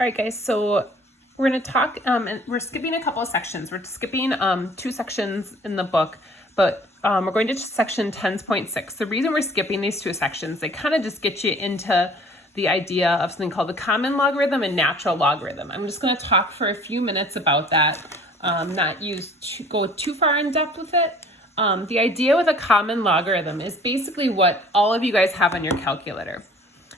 All right, guys, so we're going to talk, and we're skipping a couple of sections. We're skipping 2 sections in the book, but we're going to section 10.6. The reason we're skipping these 2 sections, they kind of just get you into the idea of something called the common logarithm and natural logarithm. I'm just going to talk for a few minutes about that, not go too far in depth with it. The idea with a common logarithm is basically what all of you guys have on your calculator.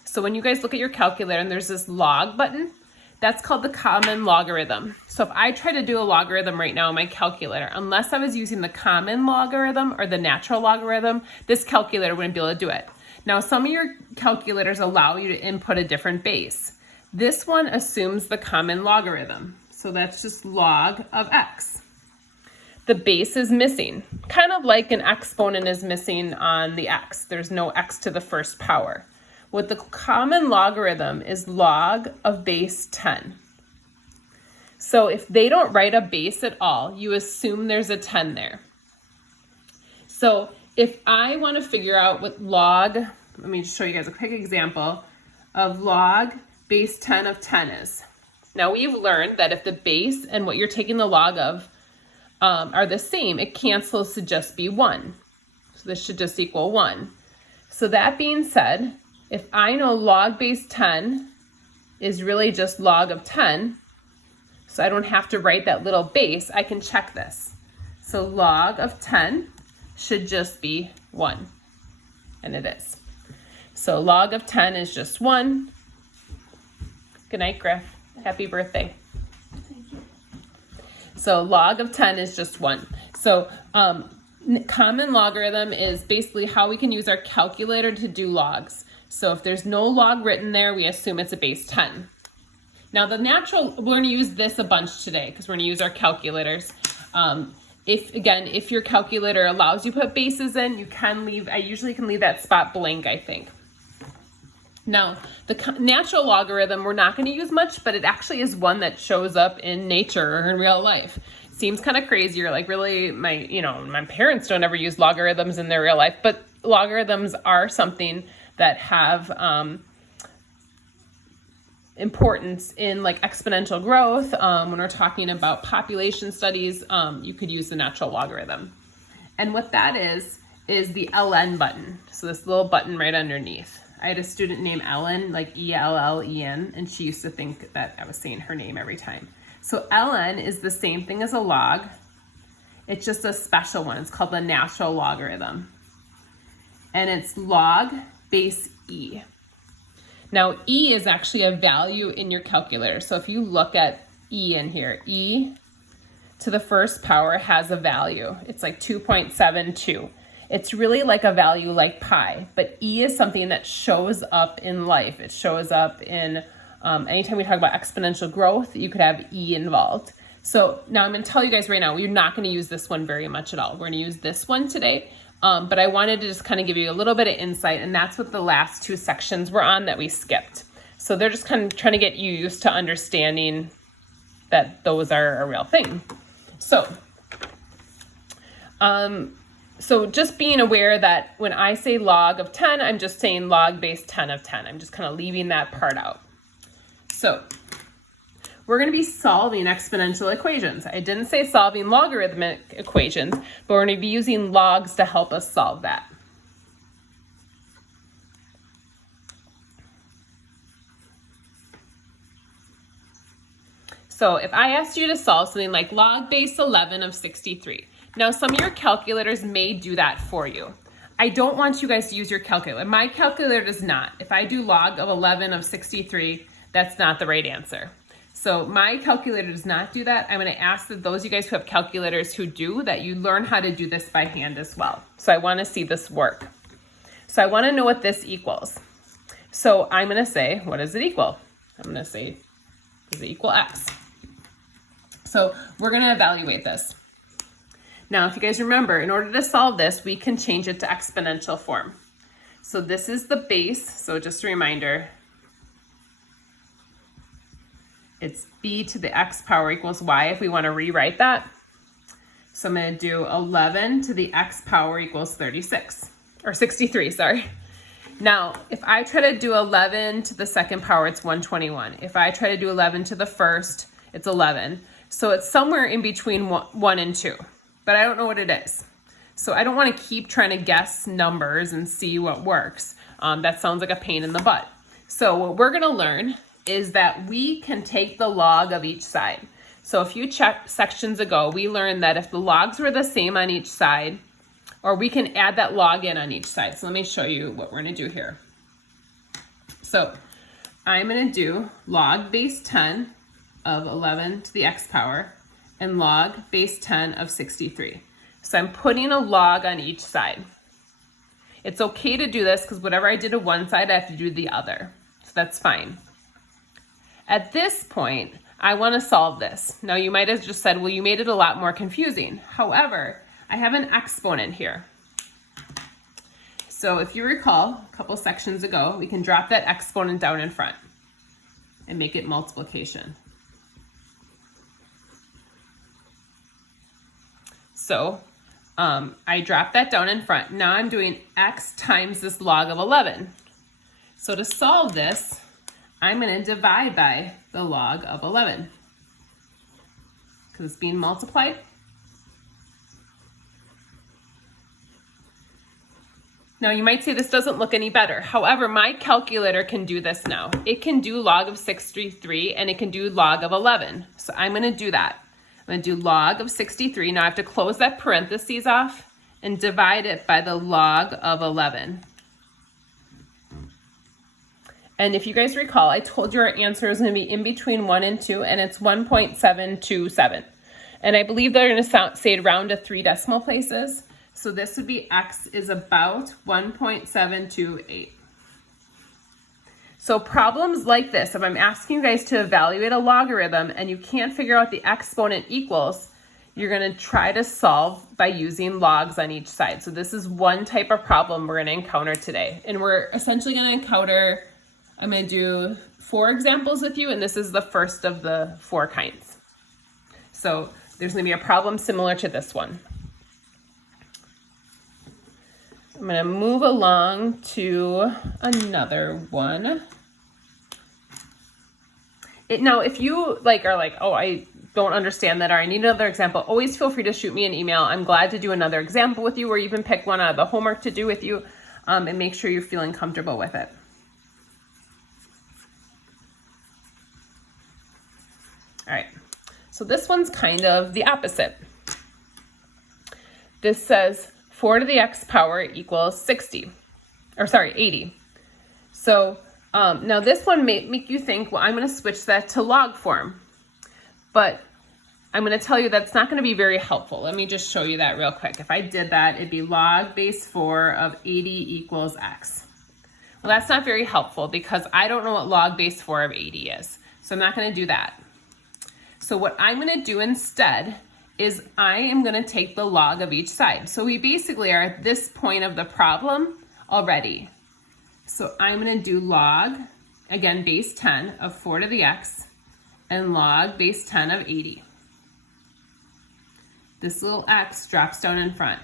So when you guys look at your calculator and there's this log button, that's called the common logarithm. So if I try to do a logarithm right now in my calculator, unless I was using the common logarithm or the natural logarithm, this calculator wouldn't be able to do it. Now, some of your calculators allow you to input a different base. This one assumes the common logarithm. So that's just log of x. The base is missing, kind of like an exponent is missing on the x. There's no x to the first power. What the common logarithm is log of base 10. So if they don't write a base at all, you assume there's a 10 there. So if I want to figure out what log, let me just show you guys a quick example of log base 10 of 10 is. Now we've learned that if the base and what you're taking the log of are the same, it cancels to just be 1. So this should just equal 1. So that being said, if I know log base 10 is really just log of 10, so I don't have to write that little base, I can check this. So log of 10 should just be 1, and it is. So log of 10 is just 1. Good night, Griff. Happy birthday. Thank you. So log of 10 is just 1. So common logarithm is basically how we can use our calculator to do logs. So if there's no log written there, we assume it's a base 10. Now the natural, we're going to use this a bunch today because we're going to use our calculators. If your calculator allows you to put bases in, you can leave, I usually can leave that spot blank, I think. Now, the natural logarithm, we're not going to use much, but it actually is one that shows up in nature or in real life. Seems kind of crazy. You're like, really, my parents don't ever use logarithms in their real life, but logarithms are something that have importance in like exponential growth. When we're talking about population studies, you could use the natural logarithm. And what that is the ln button. So this little button right underneath. I had a student named Ellen, like E-L-L-E-N, and she used to think that I was saying her name every time. So ln is the same thing as a log. It's just a special one. It's called the natural logarithm. And it's log base e. Now e is actually a value in your calculator. So if you look at e in here, e to the first power has a value. It's like 2.72. It's really like a value like pi, but e is something that shows up in life. It shows up in anytime we talk about exponential growth, you could have e involved. So now I'm going to tell you guys right now, we're not going to use this one very much at all. We're going to use this one today. But I wanted to just kind of give you a little bit of insight, and that's what the last 2 sections were on that we skipped. So they're just kind of trying to get you used to understanding that those are a real thing. So just being aware that when I say log of 10, I'm just saying log base 10 of 10. I'm just kind of leaving that part out. So we're going to be solving exponential equations. I didn't say solving logarithmic equations, but we're going to be using logs to help us solve that. So if I asked you to solve something like log base 11 of 63, now some of your calculators may do that for you. I don't want you guys to use your calculator. My calculator does not. If I do log of 11 of 63, that's not the right answer. So my calculator does not do that. I'm going to ask that those of you guys who have calculators who do, that you learn how to do this by hand as well. So I want to see this work. So I want to know what this equals. So I'm going to say, what does it equal? I'm going to say, does it equal x? So we're going to evaluate this. Now, if you guys remember, in order to solve this, we can change it to exponential form. So this is the base. So just a reminder, it's b to the x power equals y if we want to rewrite that. So I'm going to do 11 to the x power equals 36, or 63, sorry. Now, if I try to do 11 to the second power, it's 121. If I try to do 11 to the first, it's 11. So it's somewhere in between 1 and 2, but I don't know what it is. So I don't want to keep trying to guess numbers and see what works. That sounds like a pain in the butt. So what we're going to learn is that we can take the log of each side. So a few sections ago, we learned that if the logs were the same on each side, or we can add that log in on each side. So let me show you what we're going to do here. So I'm going to do log base 10 of 11 to the x power and log base 10 of 63. So I'm putting a log on each side. It's okay to do this because whatever I did to one side, I have to do the other. So that's fine. At this point, I want to solve this. Now you might have just said, well, you made it a lot more confusing. However, I have an exponent here. So if you recall, a couple sections ago, we can drop that exponent down in front and make it multiplication. So I dropped that down in front. Now I'm doing x times this log of 11. So to solve this, I'm going to divide by the log of 11 because it's being multiplied. Now you might say this doesn't look any better. However, my calculator can do this now. It can do log of 63 and it can do log of 11. So I'm going to do that. I'm going to do log of 63. Now I have to close that parentheses off and divide it by the log of 11. And if you guys recall, I told you our answer is going to be in between 1 and 2, and it's 1.727. And I believe they're going to say it round to 3 decimal places. So this would be x is about 1.728. So problems like this, if I'm asking you guys to evaluate a logarithm and you can't figure out the exponent equals, you're going to try to solve by using logs on each side. So this is one type of problem we're going to encounter today. And we're essentially going to encounter, I'm going to do 4 examples with you, and this is the first of the 4 kinds. So there's going to be a problem similar to this one. I'm going to move along to another one. Now, if you are like, oh, I don't understand that, or I need another example, always feel free to shoot me an email. I'm glad to do another example with you, or even pick one out of the homework to do with you, and make sure you're feeling comfortable with it. All right, so this one's kind of the opposite. This says 4 to the x power equals 80. So now this one may make you think, well, I'm going to switch that to log form. But I'm going to tell you that's not going to be very helpful. Let me just show you that real quick. If I did that, it'd be log base 4 of 80 equals x. Well, that's not very helpful because I don't know what log base 4 of 80 is. So I'm not going to do that. So what I'm going to do instead is I am going to take the log of each side. So we basically are at this point of the problem already. So I'm going to do log, again, base 10 of 4 to the x and log base 10 of 80. This little x drops down in front.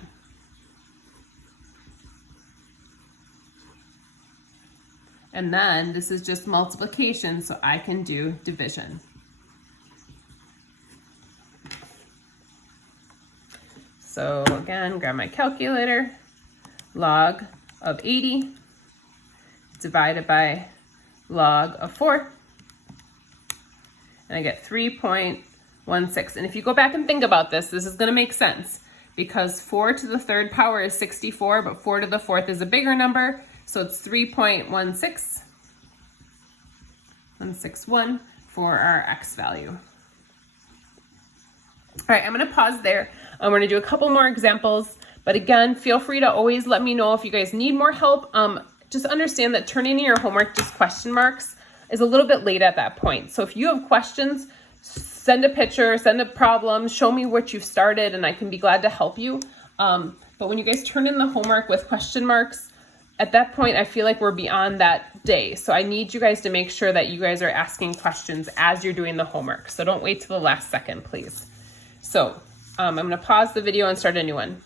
And then this is just multiplication, so I can do division. So again, grab my calculator, log of 80 divided by log of 4, and I get 3.16. And if you go back and think about this, this is going to make sense because 4 to the third power is 64, but 4 to the fourth is a bigger number, so it's 3.161 for our x value. All right, I'm going to pause there. I'm going to do a couple more examples, but again, feel free to always let me know if you guys need more help. Just understand that turning in your homework just question marks is a little bit late at that point. So if you have questions, send a picture, send a problem, show me what you've started, and I can be glad to help you. But when you guys turn in the homework with question marks, at that point, I feel like we're beyond that day. So I need you guys to make sure that you guys are asking questions as you're doing the homework. So don't wait till the last second, please. So I'm going to pause the video and start a new one.